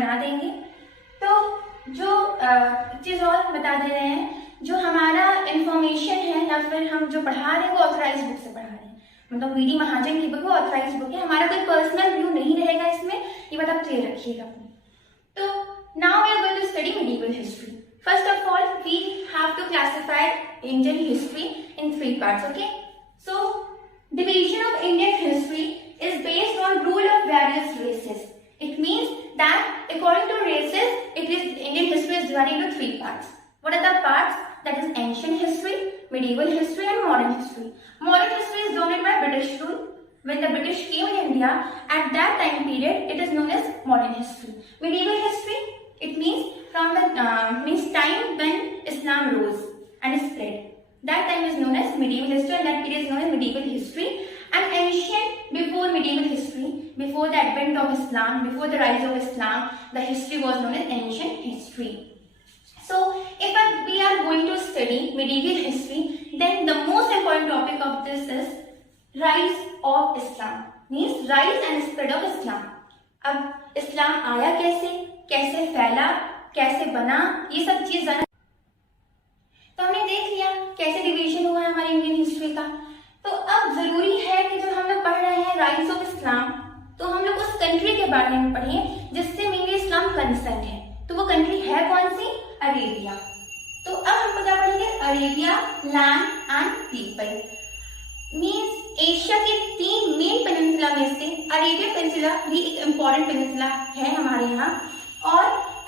बना देंगे। तो जो चीज़ और बता दे रहे हैं, जो हमारा इंफॉर्मेशन है या फिर हम जो पढ़ा रहे हैं वो ऑथराइज बुक से पढ़ा रहे हैं, मतलब वी डी महाजन की बुक वो ऑथराइज बुक है, हमारा कोई पर्सनल व्यू नहीं रहेगा इसमें, ये बात आप क्लियर रखिएगा अपनी। तो now we are going to study medieval history. First of all, we have to classify Indian history in 3 parts. Okay, so division of Indian history is based on rule of various races. It means that according to races, Indian history is divided into 3 parts. What are the parts? That is ancient history, medieval history, and modern history. Modern history is dominated by British rule. When the British came in India, at that time period, it is known as modern history. Medieval history, it means from the time when Islam rose and spread. That time is known as medieval history, and that period is known as medieval history. And ancient, before medieval history, before the advent of Islam, before the rise of Islam, the history was known as ancient history. So, if we are going to study medieval history, then the most important topic of this is rise of Islam, means rise and spread of Islam. अब इस्लाम आया कैसे, कैसे फैला, कैसे बना, ये सब चीज जाना। तो हमने देख लिया कैसे डिवीजन हुआ है हमारी इंडियन हिस्ट्री का। तो अब जरूरी है कि जब हम लोग पढ़ रहे हैं राइज ऑफ इस्लाम, तो हम लोग उस कंट्री के बारे में पढ़ें जिससे मेनली इस्लाम कंसर्न है। तो वो कंट्री है कौन सी? अरेबिया। तो अब हम क्या पढ़ेंगे? Arabia, land and people. Means Asia के 3 मेन पेनिनसुला में से अरेबिया पेनिनसुला भी एक इम्पॉर्टेंट पेनिनसुला है हमारे यहाँ। और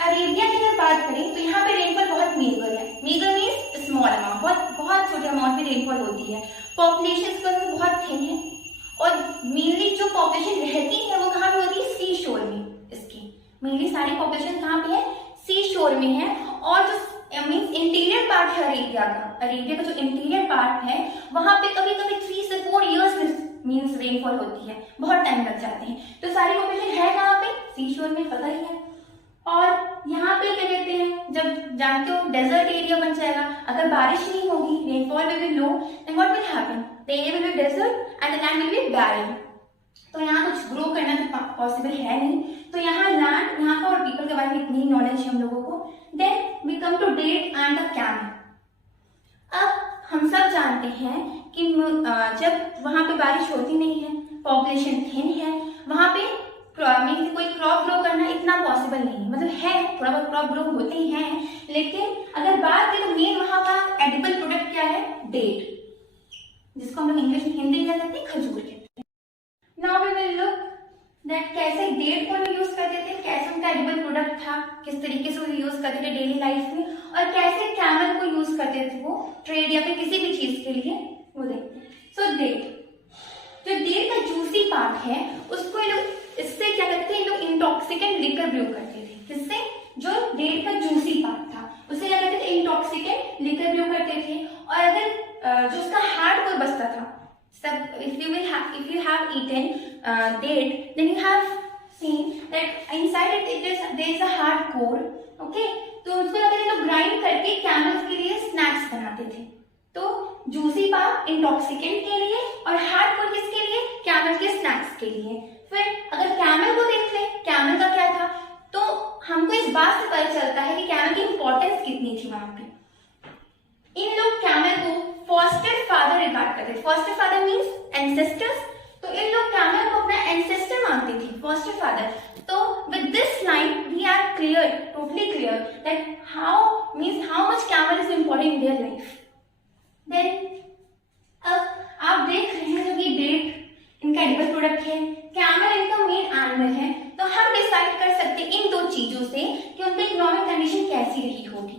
अरेबिया की अगर बात करें तो यहाँ पे रेनफॉल बहुत मीगर है। मीगर मीन्स स्मॉल अमाउंट, बहुत छोटे अमाउंट में रेनफॉल होती है। पॉपुलेशन इसका बहुत थिन है और मेनली जो पॉपुलेशन रहती है वो कहाँ पे होती है? सी शोर में। इसकी मेनली सारी पॉपुलेशन कहाँ पे है? सी शोर में है। और जो मीन्स इंटीरियर पार्ट है अरेबिया का जो इंटीरियर पार्ट है वहां पे कभी कभी 3 से 4 इयर्स मीन्स रेनफॉल होती है, बहुत टाइम लग जाते हैं। तो सारी पॉपुलेशन है कहाँ पे? सी शोर में, पता ही है। और यहाँ पे क्या कहते हैं, जब जानते हो डेजर्ट एरिया बन जाएगा, अगर बारिश नहीं होगी, rainfall will be low, then what will happen? The area will be desert and the land will be barren. तो यहाँ कुछ ग्रो करना तो पॉसिबल है नहीं। तो यहाँ लैंड, यहाँ का और पीपल के बारे में इतनी नॉलेज है हम लोगों को। Then we come to date and the camel. अब हम सब जानते हैं कि जब वहां पे बारिश होती नहीं है, पॉपुलेशन थिन है, वहां पे कोई क्रॉप ग्रो करना इतना पॉसिबल नहीं, मतलब है थोड़ा बहुत क्रॉप ग्रो होते ही हैं, लेकिन अगर बात करें तो मेन वहां का एडिबल प्रोडक्ट क्या है? डेट, जिसको हम लोग इंग्लिश में हिंदी में कहते हैं खजूर कहते हैं। Now we will look that कैसे डेट को यूज करते थे, कैसे उनका एडिबल प्रोडक्ट था, किस तरीके से वो यूज करते थे डेली लाइफ में, और कैसे कैमल को यूज करते थे वो ट्रेड या फिर किसी भी चीज के लिए, वो देखते हैं। सो डेट, जो डेट का जूसी पार्ट है उसको ये लोग इससे क्या करते थे, ये लोग इंटॉक्सिकेंट लिकर ब्रू करते थे। किससे? जो डेट का जूसी पार्ट था उससे क्या करते थे? इंटॉक्सिकेंट लिकर ब्रू करते थे। और अगर जो उसका हार्ड कोर बचता था, सब if you have eaten date, then you have seen that inside it there is a hard core, okay? तो उसको लगता है ग्राइंड करके कैमल्स के लिए स्नैक्स बनाते थे। तो जूसी पार्ट इंटॉक्सिकेंट के लिए और हार्ड कोर किसके लिए? कैमल के स्नैक्स के लिए। फिर अगर कैमल को देख ले, कैमल का क्या था, तो हमको इस बात से पता चलता है कि कैमल की इंपॉर्टेंस कितनी थी वहां पे। इन लोग कैमल को फॉस्टर फादर रिगार्ड करते थे। Foster father means ancestors. तो इन लोग कैमल को अपना एंसेस्टर मानते थे, फॉस्टर फादर। तो with this line we are clear, totally clear that how much camel is important in their life. Then अब आप देख रहे हैं जो कि डेट इनका एडिबल प्रोडक्ट है, कैमल इनका मेन एनिमल है। तो हम डिसाइड कर सकते हैं इन 2 चीजों से कि उनकी इकोनॉमिक कंडीशन कैसी रही होगी,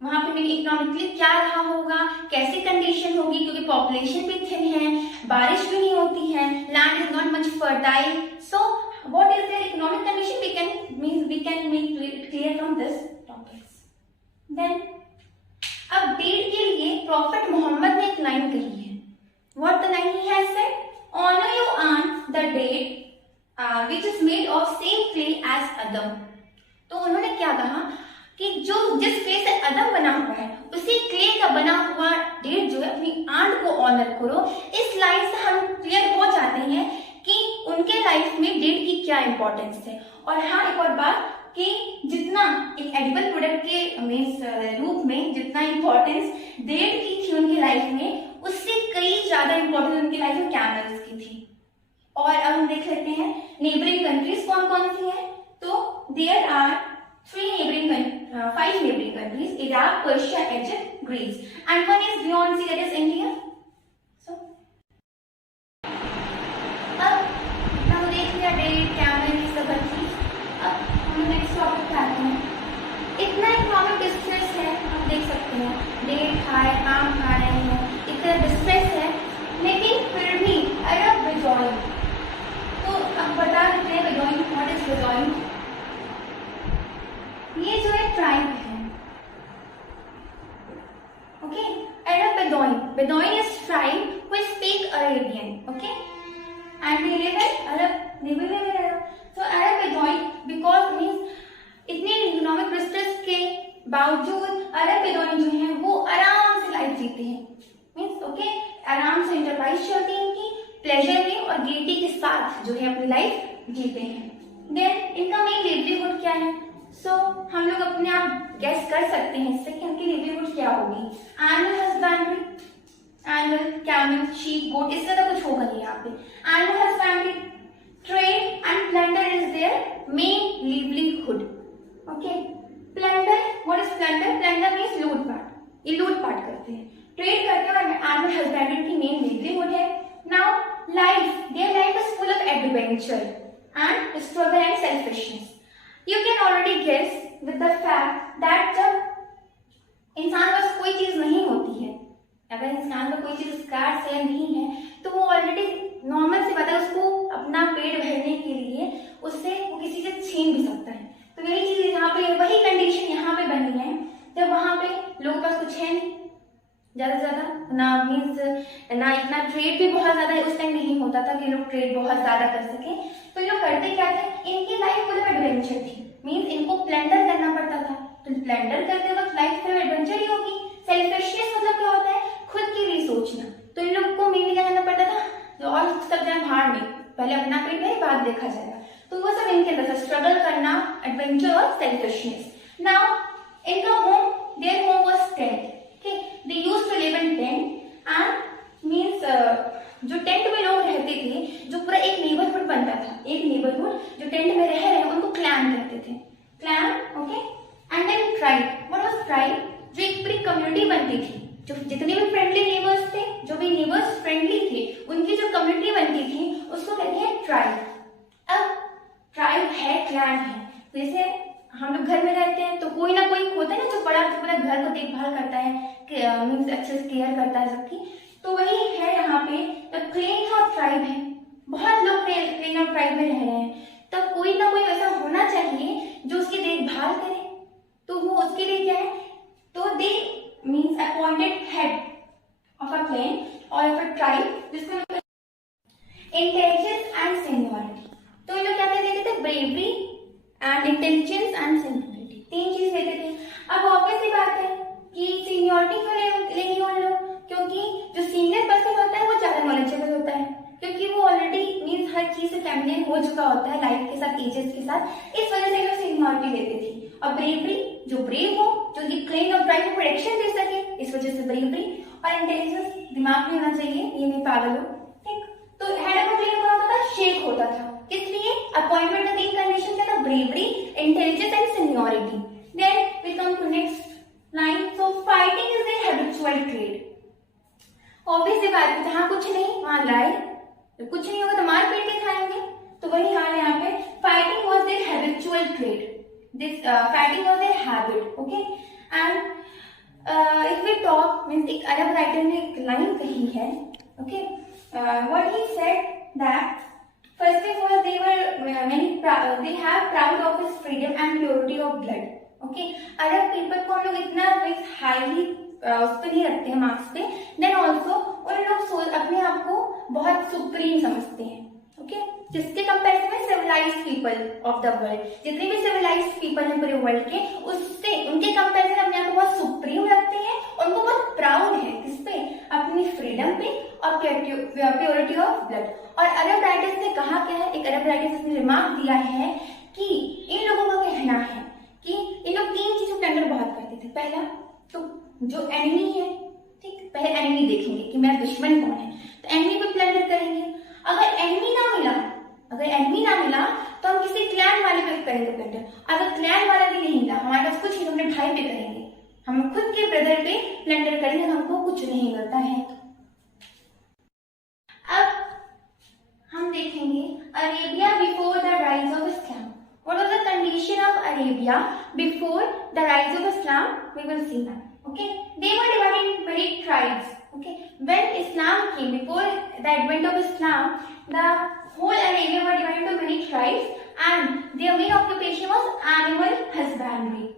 वहां पे मेरी इकोनॉमिकली क्या रहा होगा, कैसी कंडीशन होगी, क्योंकि पॉपुलेशन भी थिन है, बारिश भी नहीं होती है, land is not much fertile. So what is their economic condition, we can make clear from this topics. Then अब डेट के लिए प्रॉफिट मोहम्मद ने एक लाइन कही है। What the line he has said? Honour you earn the date which is made of same clay as Adam। तो उन्होंने क्या कहा कि जो जिस क्ले से अदम बना हुआ है उसी क्ले का बना हुआ डेट जो है अपनी आंट को ऑनर करो। इस लाइन से हम क्लियर हो जाते हैं कि उनके लाइफ में डेट की क्या इंपॉर्टेंस है। और हाँ, एक और बात कि जितना एक एडिबल प्रोडक्ट के रूप में जितना इंपॉर्टेंस डेट की थी उनकी लाइफ में, उससे कई ज्यादा इंपॉर्टेंस उनकी लाइफ में कैमल्स की थी। और अब हम देख लेते हैं नेबरिंग कंट्रीज कौन कौन सी हैं। तो there are 5 neighboring countries: Iraq, Persia, Egypt, Greece, and one is beyond sea, that is India. So, अब हम देख लिया डेट, कैमल, ये सब चीज। अब हम नेक्स्ट टॉपिक पे आते हैं। इतना इकोनॉमिक डिस्ट्रेस है, हम देख सकते हैं डेट खाए, आम खा रहे हैं, इतना डिस्ट्रेस है, लेकिन फिर भी अरब बेदौइन, तो अब बता देते हैं बेदौइन, व्हाट इज बेदौइन। ये जो है ट्राइब है, okay. Arab Bedouin, Bedouin is tribe who speak Arabian, okay, and we live in Arab neighbourhood area. So Arab Bedouin because means इतने इकोनॉमिक डिस्ट्रेस के बावजूद अरब बेदौइन जो हैं वो आराम से लाइफ जीते हैं, मींस ओके, आराम से इंटरप्राइज चलती है इनकी, प्लेजर में और गिल्टी के साथ जो है अपनी लाइफ जीते हैं। देन इनका मेन लिवलीहुड क्या है। सो हम लोग अपने आप गेस कर सकते हैं इससे कि उनकी लिवलीहुड क्या होगी। Animal husbandry, animal, camel, sheep, goat, इससे तो कुछ होगा नहीं यहाँ पे। Animal husbandry, trade and plunder is their main livelihood, okay. Plunder, what is plunder? Plunder means लूटपाट, ये लूटपाट करते हैं, ट्रेड करते हैं, और एनिमल हस्बेंड्री की मेन लिवलीहुड है। Now life, their life is full of adventure and struggle and selfishness. You can already guess with the fact that जब इंसान पास कोई चीज नहीं होती है, अगर इंसान का कोई चीज स्कार्स है, नहीं है, तो वो ऑलरेडी नॉर्मल सी बात है, उसको अपना पेट भरने के लिए उससे वो किसी से छीन भी सकता है। तो यही चीज यहाँ पे, वही कंडीशन यहाँ पे बनी है, जब वहां पे लोगों के पास कुछ है नहीं ज्यादा से ज्यादा, ना मीन्स ना इतना ट्रेड भी बहुत ज्यादा उस टाइम नहीं होता था कि लोग ट्रेड बहुत ज्यादा कर सके। तो ये लोग करते क्या थे, इनकी लाइफ फुल ऑफ एडवेंचर थी, मीन्स इनको प्लंडर करना पड़ता था, तो प्लंडर करते वक्त लाइफ फुल ऑफ एडवेंचर ही होगी। सेल्फिशनेस मतलब क्या होता है, खुद के लिए सोचना, तो इन लोग को मेनली क्या करना पड़ता था, और सब जाए भाड़ में, पहले अपना पेट भरे बाद देखा जाएगा। तो वो सब इनके अंदर स्ट्रगल करना, एडवेंचर और सेल्फिशनेस। नाउ इनका home, their home was tent, they used to live in tent and means जो टेंट में लोग रहते थे, जो पूरा एक नेबरहुड बनता था, एक नेबरहुड जो टेंट में रह रहे हैं उनको क्लैन कहते थे, clan, okay. And then tribe, what was tribe? जो एक पूरी कम्युनिटी बनती थी, जो जितने भी फ्रेंडली नेबर्स थे, जो भी नेबर्स फ्रेंडली थे, उनकी जो कम्युनिटी बनती थी उसको कहते हैं ट्राइब। अब ट्राइब है, क्लैन है, जैसे हम लोग घर में रहते हैं तो कोई ना कोई होता है ना जो बड़ा पूरा घर को देखभाल करता है, मीन्स अच्छे से केयर करता है सबकी, तो वही है यहाँ पे। तब क्लेन ऑफ ट्राइब है, बहुत लोग क्लेन ऑफ ट्राइब में रह रहे हैं, तब कोई ना कोई ऐसा होना चाहिए जो उसकी देखभाल करे, तो वो उसके लिए क्या है, तो they means appointed head of a clan और ऑफ अ ट्राइब, जिसको इंटेलिजेंस एंड सीनियरिटी। तो ये लोग क्या कहते थे, bravery and intelligence and seniority, 3 चीज लेते थे। अब ऑब्वियस सी बात है कि सीनियरिटी क्यों लेंगे उन लोग, क्योंकि जो सीनियर पर्सन होता है वो ज्यादा नॉलेजेबल होता है, क्योंकि वो ऑलरेडी मीन्स हर चीज से फैमिलियर हो चुका होता है लाइफ के साथ, एजेस के साथ, इस वजह से लोग सीनियरिटी लेते थे। और ब्रेवरी, जो ब्रेव हो, जो कि क्लेन और ट्राइब को प्रोटेक्शन दे सके, इस वजह से ब्रेवरी। और इंटेलिजेंस, दिमाग में होना चाहिए, ये नहीं पागल हो, ठीक। तो हेड ऑफ क्लेन कौन होता था, शेख होता था, किस लिए? अपॉइंटमेंट का 3 कंडीशन क्या था, bravery, intelligence and seniority. Then we come to next line. So fighting is a habitual trade. Obvious सी बात है, जहां कुछ नहीं वहां लड़ाई, कुछ नहीं होगा तो मार पीट के खाएंगे, तो वही हाल है यहाँ पे। Fighting was their habitual trade, this fighting was their habit, okay. And if we talk means एक अरब राइटर ने एक लाइन कही है, okay, what he said that first of all they have proud of his freedom and purity of blood, okay। Arab people को हम लोग इतना हाईली उस पर नहीं रखते हैं मार्क्स पे, देन ऑल्सो उन लोग अपने आप को बहुत सुप्रीम समझते हैं, ओके। जिसके कंपेरिजन में civilized people of the world, जितने भी सिविलाइज्ड पीपल हैं पूरे वर्ल्ड के, उससे उनके कंपेरिजन अपने आप को बहुत सुप्रीम रखते हैं, उनको बहुत प्राउड है किस पे, अपनी फ्रीडम पे और प्योरिटी ऑफ ब्लड। और अरब राइटर्स ने कहा क्या है, एक अरब राइटर्स ने रिमार्क दिया है कि इन लोगों का कहना है अगर प्लान वाला भी नहीं था, हमारे पास कुछ नहीं, अपने भाई पे करेंगे, हम खुद के ब्रदर पे प्लंडर करेंगे, हमको कुछ नहीं मिलता है। अब हम देखेंगे Arabia before the rise of Islam. What was the condition of Arabia before the rise of Islam? We will see that. Okay, they were divided in many tribes. Okay, when Islam came, before the advent of Islam, the whole Arabia were divided into many tribes, and their main occupation was animal husbandry.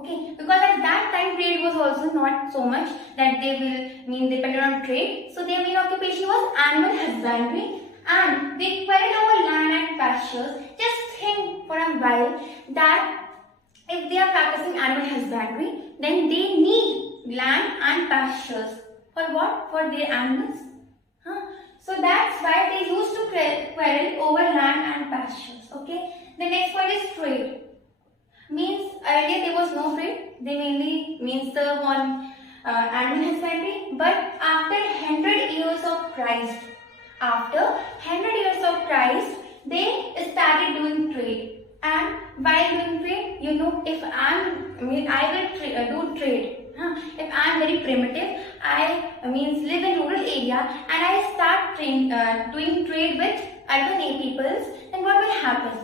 Okay, because at that time trade was also not so much that they will depended on trade. So their main occupation was animal husbandry, and they quarreled over land and pastures. Just think for a while that if they are practicing animal husbandry, then they need land and pastures. For what? For their animals. So that's why they used to quarrel over land and pastures. Okay. The next point is trade. Means earlier there was no trade. They mainly serve on animal husbandry. But after 100 years of Christ, they started doing trade. And while doing trade, if I will do trade. If I am very primitive, I live in rural area, and I start doing trade with urban peoples, then what will happen?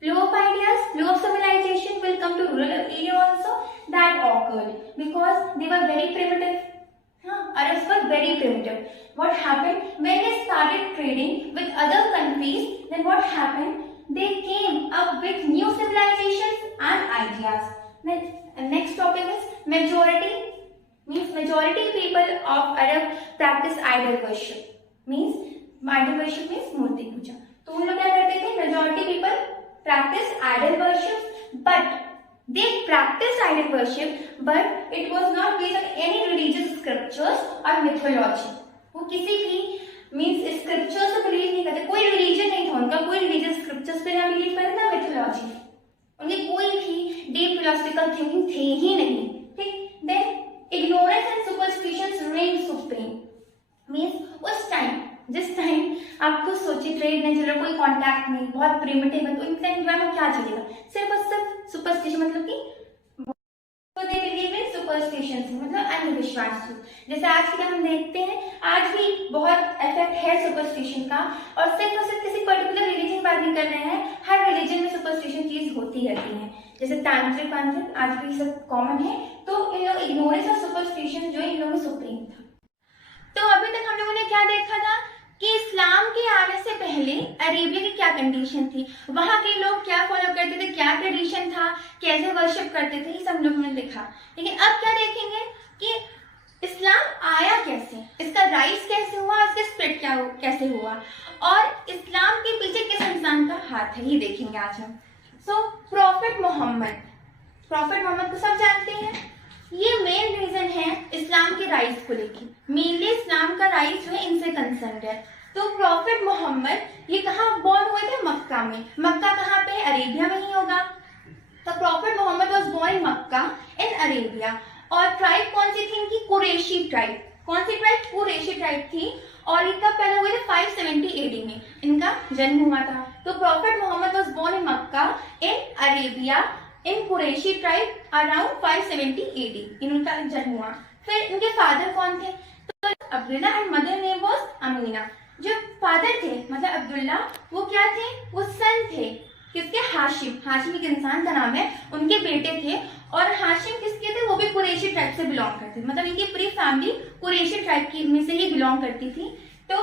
Flow of ideas, flow of civilization will come to rural area also. That occurred because they were very primitive. Arabs were very primitive. What happened? When they started trading with other countries, then what happened? They came up with new civilizations and ideas. Next topic is majority. Means majority people of Arab practice idol worship. Idol worship means मूर्ति पूजा. तो उन लोग क्या करते थे? Majority people practice idol worship, but they practiced idol worship, but it was not based on any religious scriptures or mythology. वो किसी भी scriptures से believe नहीं करते, कोई religion नहीं था उनका, कोई religious scriptures पे ना believe करते ना mythology, उनके कोई भी deep philosophical thinking थे ही नहीं. ठीक. Then ignorance and superstitions reigned supreme. उस टाइम, जिस टाइम आप खुद सोचिए ट्रेड नहीं चल रहा, कोई कांटेक्ट नहीं, बहुत प्रिमिटिव है, तो इन टाइम में क्या चलेगा? सिर्फ और सिर्फ सुपरस्टिशन, मतलब कि तो दे बिलीव इन सुपरस्टिशन, मतलब अंधविश्वास. जैसे आज के टाइम हम देखते हैं, आज भी बहुत इफेक्ट है सुपरस्टिशन का, और सिर्फ किसी पर्टिकुलर रिलीजन की बात नहीं कर रहे हैं, हर रिलीजन में सुपरस्टिशन चीज होती रहती है. जैसे तांत्रिक आज भी सब कॉमन है. तो इन लोग इग्नोरेंस और सुपरस्टिशन जो इन लोगों में सुप्रीम था. तो अभी तक हम लोगों ने क्या देखा था कि इस्लाम के आने से पहले अरेबिया की क्या कंडीशन थी, वहां के लोग क्या फॉलो करते थे, क्या ट्रेडिशन था, कैसे वर्शिप करते थे, ये सब लोगों ने देखा. लेकिन अब क्या देखेंगे कि इस्लाम आया कैसे, इसका राइज कैसे हुआ, इसका स्प्रेड कैसे हुआ, और इस्लाम के पीछे किस इंसान का हाथ है, ये देखेंगे आज हम. सो प्रॉफिट मोहम्मद को सब जानते हैं. ये मेन रीजन है इस्लाम के राइज को लेकर. मेनली इस्लाम का राइज जो है इनसे कंसर्न है. तो प्रॉफिट मोहम्मद ये कहाँ बॉर्न हुए थे? मक्का में. मक्का कहाँ पे? अरेबिया में ही होगा. तो prophet Mohammad was born in Mecca in Arabia. और ट्राइब कौन सी थी इनकी? Quraishi tribe. कौन सी ट्राइब? कुरैशी ट्राइब थी. और इनका पैदा हुए थे 570 AD में इनका जन्म हुआ था. तो prophet Mohammad was born in Mecca in Arabia in Quraishi tribe around 570 AD इनका जन्म हुआ. फिर इनके फादर कौन थे? तो Abdullah and mother name was Amina. जो फादर थे मतलब अब्दुल्ला, वो क्या थे? वो सन थे किसके? हाशिम एक इंसान का नाम है, उनके बेटे थे. और हाशिम किसके थे? वो भी कुरैशी ट्राइब से बिलोंग करते थे. मतलब इनकी पूरी फैमिली कुरैशी ट्राइब की में से ही बिलोंग करती थी. तो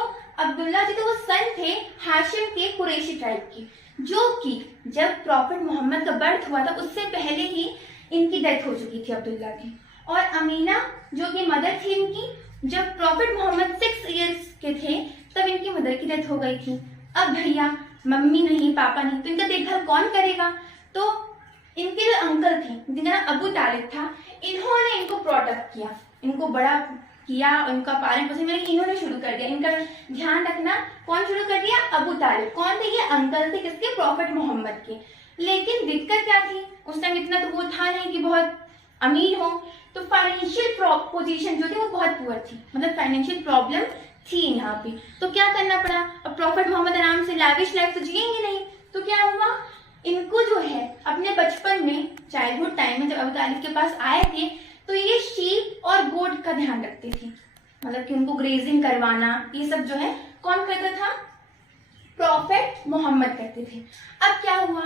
अब्दुल्ला जो थे वो सन थे हाशिम के कुरैशी ट्राइब की, जो कि जब प्रॉफिट मोहम्मद का बर्थ हुआ था उससे पहले ही इनकी डेथ हो चुकी थी अब्दुल्ला की. और अमीना जो कि मदर थी इनकी, जब प्रॉफिट मोहम्मद 6 इयर्स के थे तब इनकी मदर की डेथ हो गई थी. अब भैया मम्मी नहीं, पापा नहीं, तो इनका देखभाल कौन करेगा? तो इनके जो अंकल थे जिनका नाम अबू तालिब था, इन्होंने इनको प्रोटेक्ट किया, इनको बड़ा किया, उनका पालन पोषण इन्होंने शुरू कर दिया. इनका ध्यान रखना कौन शुरू कर दिया? अबू तालिब. कौन थे ये? अंकल थे किसके? प्रॉफिट मोहम्मद के. लेकिन दिक्कत क्या थी? उस टाइम इतना तो वो था नहीं कि बहुत अमीर हो, तो फाइनेंशियल पोजीशन जो थी वो बहुत पुअर थी, मतलब फाइनेंशियल प्रॉब्लम थी यहाँ पे. तो क्या करना पड़ा? अब प्रॉफिट मोहम्मद आराम से लाविश लाइफ तो जिएंगे नहीं, तो क्या हुआ? इनको जो है अपने बचपन में, चाइल्डहुड टाइम में जब अबू तालिब के पास आए थे, तो ये शीप और गोट का ध्यान रखते थे, मतलब कि उनको ग्रेजिंग करवाना, ये सब जो है कौन करता था? प्रॉफेट मोहम्मद करते थे। अब क्या हुआ,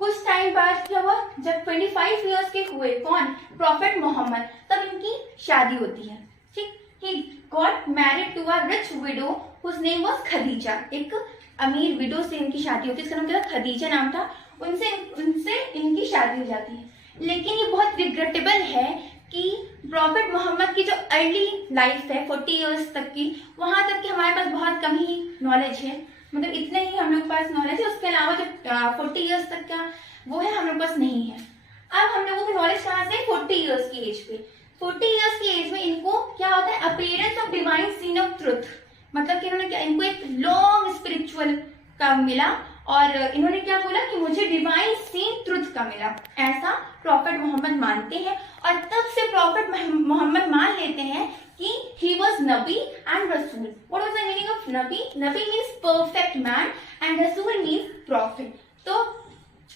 कुछ टाइम बाद क्या हुआ, जब 25 इयर्स के हुए कौन? प्रॉफेट मोहम्मद, तब इनकी शादी होती है। ठीक, he got married to a rich widow whose name was Khadija. एक अमीर विडो से इनकी शादी होती है, इसका नाम क्या था? खदीजा नाम था। उनसे इनकी शादी हो जाती है। लेकिन ये बहुत रिग्रेटेबल है कि प्रॉफेट मोहम्मद की जो अर्ली लाइफ है 40 इयर्स तक की, वहां तक की हमारे पास बहुत कम ही नॉलेज है, मतलब इतने ही हम लोग के पास नॉलेज है। उसके अलावा जो 40 इयर्स तक का वो है हम लोग पास नहीं है। अब हम लोगों की नॉलेज कहाँ से? 40 इयर्स की एज पे। 40 इयर्स की एज में इनको क्या होता है? Appearance of divine scene of truth, मतलब कि इन्होंने क्या, इनको एक लॉन्ग स्पिरिचुअल का मिला और इन्होंने क्या बोला कि मुझे डिवाइन सीन ट्रुथ का मिला, ऐसा प्रॉफेट मोहम्मद मानते हैं। और तब से प्रॉफेट मोहम्मद मान लेते हैं कि he was नबी एंड रसूल। What was the meaning of Nabi? Nabi means perfect man and रसूल means prophet। तो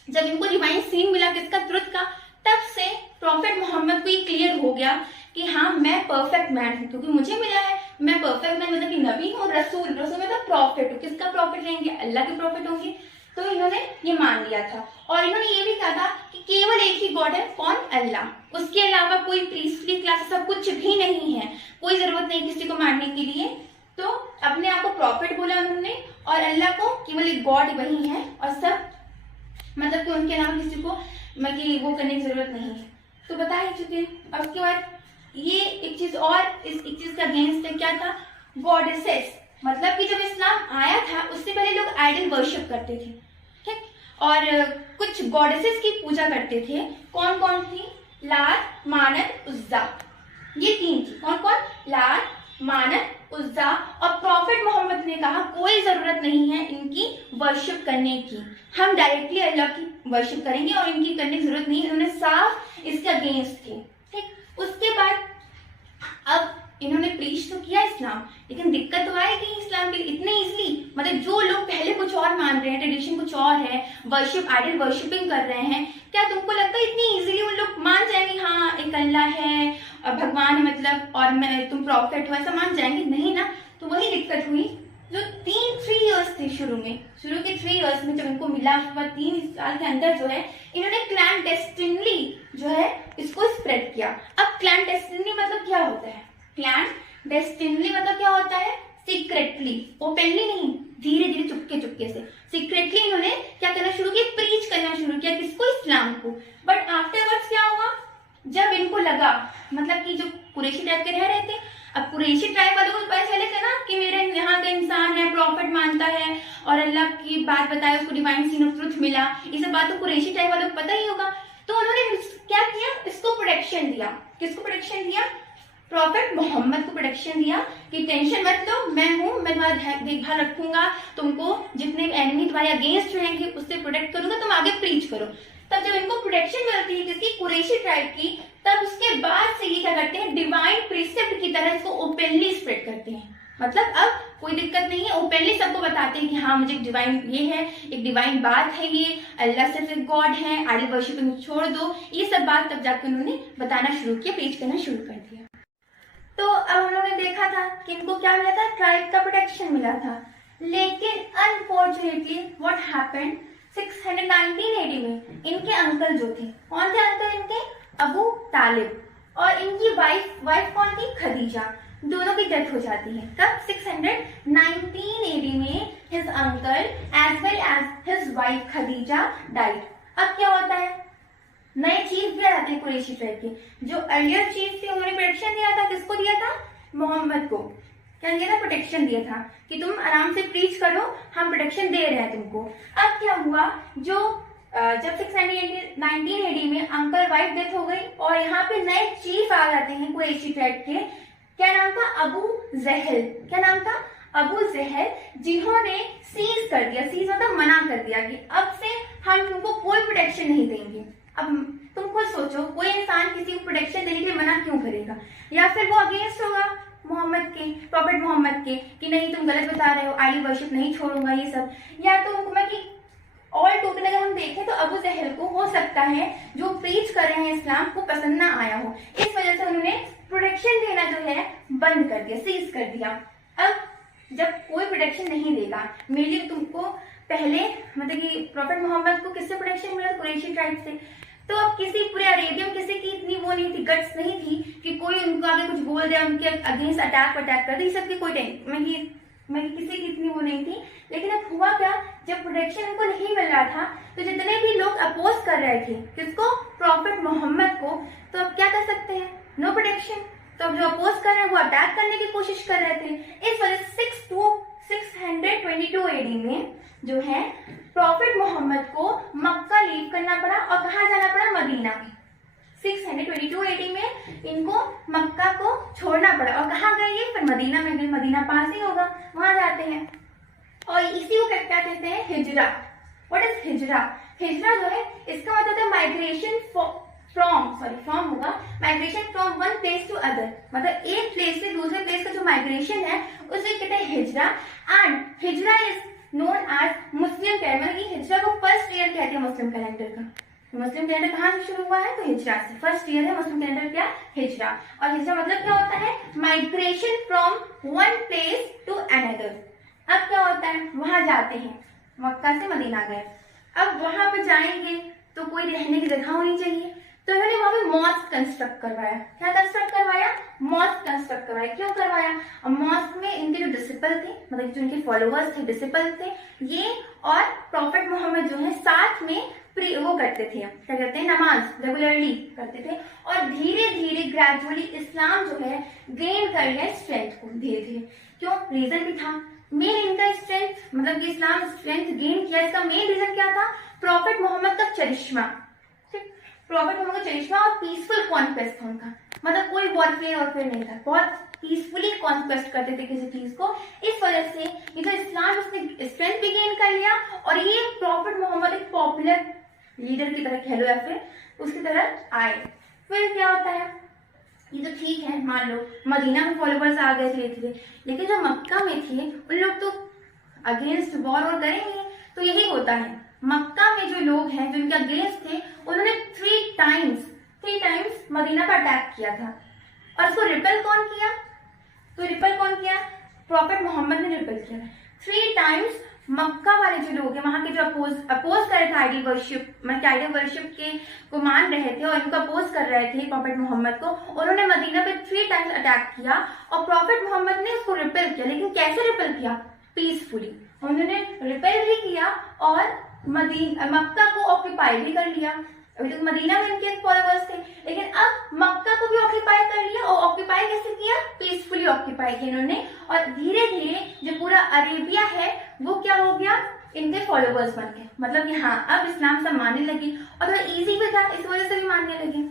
जब इनको डिवाइन सीन मिला किसका? ट्रुथ का, तब से प्रॉफेट मोहम्मद को ये क्लियर हो गया कि हाँ मैं परफेक्ट मैन हूँ, क्योंकि मुझे मिला है मैं परफेक्ट मैन, मतलब कि नबी हूँ, रसूल मतलब प्रॉफिट हूँ। किसका प्रॉफिट रहेंगे? अल्लाह के प्रॉफिट होंगे। तो इन्होंने ये मान लिया था और इन्होंने ये भी कहा था कि केवल एक ही गॉड है, कौन? अल्लाह। उसके अलावा कोई प्रीस्टली क्लास सब कुछ भी नहीं है, कोई जरूरत नहीं किसी को मानने के लिए। तो अपने आप को प्रॉफिट बोला उन्होंने और अल्लाह को केवल एक गॉड वही है और सब, मतलब कि उनके अलावा किसी को वो करने की जरूरत नहीं है। तो बता ही चुके। अब उसके बाद ये एक चीज और, इस एक चीज का अगेंस्ट क्या था? गॉडेसेस, मतलब कि जब इस्लाम आया था उससे पहले लोग आइडल वर्शिप करते थे, ठीक, और कुछ गॉडेसेस की पूजा करते थे। कौन कौन थी? लात, मानत, उज्जा, ये तीन थी। कौन कौन? लात, मानत, उज्जा। और प्रॉफिट मोहम्मद ने कहा कोई जरूरत नहीं है इनकी वर्शिप करने की, हम डायरेक्टली अल्लाह की वर्शिप करेंगे और इनकी करने की जरूरत नहीं। इन्होंने साफ इसके अगेंस्ट थे, ठीक। उसके बाद अब इन्होंने प्रीच तो किया इस्लाम, लेकिन दिक्कत तो आएगी इस्लाम के इतने इजीली, मतलब जो लोग पहले कुछ और मान रहे हैं, ट्रेडिशन कुछ और है, वर्शिप आइडल वर्शिपिंग कर रहे हैं, क्या तुमको लगता है इतनी इजीली उन लोग मान जाएंगे? हाँ एक अल्लाह है और भगवान है मतलब, और मैं तुम प्रॉफिट हो, ऐसा मान जाएंगे? नहीं ना। तो वही दिक्कत हुई। जो 3 इयर्स थे शुरू के 3 इयर्स में जब इनको मिला, उसके बाद 3 साल के अंदर जो है इन्होंने क्लैंडेस्टिनली जो है इसको स्प्रेड किया। अब क्लैंडेस्टिनली मतलब क्या होता है? क्लैंडेस्टिनली मतलब क्या होता है? सीक्रेटली, ओपनली नहीं, धीरे धीरे चुपके चुपके से सीक्रेटली इन्होंने क्या करना शुरू किया? प्रीच करना शुरू किया। किसको? इस्लाम को। बट आफ्टरवर्ड्स क्या हुआ? जब इनको लगा, मतलब कि जो कुरैशी टाइप के रह रहे थे, अब कुरैशी ट्राइब वालों को पता चले थे ना कि मेरे यहाँ का इंसान है, प्रॉफिट मानता है और अल्लाह की बात बताए, उसको डिवाइन सीन ऑफ ट्रुथ मिला, ये सब बात तो कुरैशी ट्राइब वालों को पता ही होगा। तो उन्होंने क्या किया? इसको प्रोटेक्शन दिया। किसको प्रोटेक्शन दिया? प्रॉफिट मोहम्मद को प्रोटेक्शन दिया कि टेंशन मत लो, मैं हूँ, मैं तुम्हारा देखभाल रखूंगा, तुमको जितने एनिमी तुम्हारे अगेंस्ट रहेंगे उससे प्रोटेक्ट करूंगा, तुम आगे प्रीच करो। तब जब इनको प्रोटेक्शन मिलती है किसकी? कुरैशी ट्राइब की, तब उसके बाद से ये क्या करते हैं? डिवाइन प्रिसेप्ट की तरह इसको ओपनली स्प्रेड करते हैं। मतलब अब कोई दिक्कत नहीं है, ओपनली सबको बताते हैं कि हाँ मुझे डिवाइन ये है, एक डिवाइन बात है, ये अल्लाह सिर्फ एक गॉड है, आइडल वर्शिपिंग छोड़ दो, ये सब बात तब जाकर उन्होंने बताना शुरू किया, प्रीच करना शुरू कर दिया। तो अब हम लोगों ने देखा था कि इनको क्या मिला था? ट्राइब का प्रोटेक्शन मिला था। लेकिन अनफॉर्चुनेटली व्हाट हैपेंड, 619 AD में इनके अंकल जो थे, कौन थे अंकल इनके? अबू तालिब, और इनकी वाइफ कौन थी? खदीजा। दोनों की डेथ हो जाती है। कब? 619 AD में his uncle as well as his wife Khadija died. अब क्या होता है? नए चीफ भी आ जाते हैं कुरैशी ट्राइब के। जो अर्लियर चीफ थे उन्होंने प्रोटेक्शन दिया था, किसको दिया था? मोहम्मद को। क्या दिया था? प्रोटेक्शन दिया था कि तुम आराम से प्रीच करो, हम प्रोटेक्शन दे रहे हैं तुमको। अब क्या हुआ? जो जब 619 AD में अंकल वाइफ डेथ हो गई और यहाँ पे नए चीफ आ जाते हैं कुरैशी ट्राइब के। क्या नाम था? अबू जहल। क्या नाम था? अबू जहल, जिन्होंने सीज कर दिया, सीज मतलब मना कर दिया कि अब से हम तुमको कोई प्रोटेक्शन नहीं देंगे। अब तुम खुद सोचो, कोई इंसान किसी को प्रोटेक्शन देने के लिए मना क्यों करेगा? या फिर वो अगेंस्ट होगा मोहम्मद के, प्रॉफिट मोहम्मद के, कि नहीं तुम गलत बता रहे हो, आइडल वर्शिप नहीं छोड़ूंगा, ये सब। या तो मैं कि ऑल टोटल अगर हम देखें तो अबू जहल को हो सकता है जो प्रीच कर रहे हैं इस्लाम को पसंद ना आया हो, इस वजह से उन्होंने प्रोटेक्शन देना जो है बंद कर दिया, सीज कर दिया। अब जब कोई प्रोटेक्शन नहीं देगा, मेनली तुमको पहले मतलब कि प्रॉफेट मोहम्मद को किससे प्रोटेक्शन मिला? कुरैशी ट्राइब से। तो अब किसी पूरे अरेबिया में किसी की इतनी वो नहीं थी, गट्स नहीं थी कि कोई उनको आगे कुछ बोल दे, उनके अगेंस्ट अटैक कर दी, सबकी कोई मैं किसी की इतनी वो नहीं थी। लेकिन अब हुआ क्या, जब प्रोटेक्शन उनको नहीं मिल रहा था तो जितने भी लोग अपोज कर रहे थे किसको? प्रॉफेट मोहम्मद को, तो अब क्या कर सकते हैं? No protection. तो अब जो अपोज कर रहे हैं वो अटैक करने की कोशिश कर रहे थे। इस वजह से 622 एडी में जो है प्रॉफेट मोहम्मद को मक्का लीव करना पड़ा और कहाँ जाना पड़ा? मदीना में। 622 एडी में इनको मक्का को छोड़ना पड़ा और कहाँ गए ये? फिर मदीना में गए, मदीना पास ही होगा, वहां जाते हैं। और इसी को क्या कहते हैं? हिजरा। What is हिजरा? हिजरा जो है इसका मतलब है माइग्रेशन फ्रॉम होगा, migration from one place to other, मतलब एक प्लेस से दूसरे प्लेस का जो माइग्रेशन है उसे कहते हैं हिजरा। एंड हिजरा is known as Muslim calendar. हिजरा को फर्स्ट ईयर कहते हैं मुस्लिम कैलेंडर का। मुस्लिम कैलेंडर कहाँ से शुरू हुआ है? तो हिजरा से। फर्स्ट ईयर है मुस्लिम कैलेंडर क्या? हिजरा। और हिजरा मतलब क्या होता है? Migration from one place to another. अब क्या होता है? वहां जाते हैं, मक्का से मदीना गए, अब वहां पर जाएंगे तो कोई रहने की जगह होनी चाहिए, तो इन्होंने वहां पे मॉस्क कंस्ट्रक्ट करवाया। क्या कंस्ट्रक्ट करवाया? मॉस्क कंस्ट्रक्ट करवाया। क्यों करवाया? और मॉस्क में इनके जो डिसिपल थे, मतलब जो इनके फॉलोअर्स थे, डिसिपल थे, ये और प्रॉफेट मोहम्मद जो है साथ में वो करते थे, क्या कहते हैं? नमाज रेगुलरली करते थे। और धीरे धीरे ग्रेजुअली इस्लाम जो है गेन कर लिया स्ट्रेंथ को, धीरे धीरे। क्यों? रीजन भी था मेन इनका स्ट्रेंथ, मतलब कि इस्लाम स्ट्रेंथ गेन किया, इसका मेन रीजन क्या था? प्रॉफेट मोहम्मद का चरिश्मा। प्रॉफेट मोहम्मद का चरिश्मा और पीसफुल कॉन्क्वेस्ट था उनका, मतलब कोई वॉरफेयर नहीं था, बहुत पीसफुली कॉन्क्वेस्ट करते थे किसी चीज को। इस वजह से इधर इस्लाम उसने स्ट्रेंथ भी गेन कर लिया और ये प्रॉफेट मोहम्मद एक पॉपुलर लीडर की तरह कह लो या फिर उसकी तरह आए। फिर क्या होता है? ये तो ठीक है, मान लो मदीना में फॉलोवर्स आ गए धीरे धीरे, लेकिन जो मक्का में थे उन लोग तो अगेंस्ट वॉर और करेंगे। तो यही होता है, मक्का में जो लोग हैं जो इनके अगेंस्ट थे उन्होंने 3 टाइम्स मदीना पर अटैक किया था। और उसको रिपेल कौन किया? तो रिपेल कौन किया? प्रॉफेट मोहम्मद ने रिपेल किया। 3 टाइम्स मक्का वाले जो लोग हैं वहां के जो अपोज कर रहे थे आइडल वर्शिप, मतलब आइडल वर्शिप के को मान रहे थे और इनको अपोज कर रहे थे प्रॉफेट मोहम्मद को, उन्होंने मदीना पे 3 टाइम्स अटैक किया और प्रॉफेट मोहम्मद ने उसको रिपेल किया। लेकिन कैसे रिपेल किया? पीसफुली। उन्होंने रिपेल भी किया और मक्का को ऑक्यूपाई भी कर लिया। अभी तक मदीना में इनके फॉलोअर्स थे, लेकिन अब मक्का को भी ऑक्यूपाई कर लिया। और ऑक्यूपाई कैसे किया? पीसफुली ऑक्यूपाई किया इन्होंने। और धीरे धीरे जो पूरा अरेबिया है वो क्या हो गया? इनके फॉलोअर्स बन गए, मतलब कि हाँ अब इस्लाम सब मानने लगे और थोड़ा इजी भी था, इस वजह से भी मानने लगे।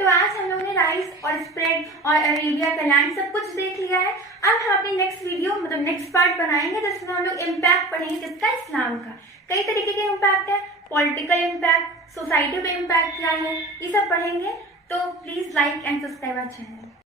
तो आज हम लोगों ने राइस और स्प्रेड और अरेबिया का लैंड सब कुछ देख लिया है। अब हम अपनी नेक्स्ट वीडियो मतलब नेक्स्ट पार्ट बनाएंगे जिसमें हम लोग इम्पैक्ट पढ़ेंगे किसका? इस्लाम का। कई तरीके के इम्पैक्ट है, पॉलिटिकल इम्पैक्ट, सोसाइटी पे इम्पैक्ट क्या है, ये सब पढ़ेंगे। तो please like and subscribe our channel.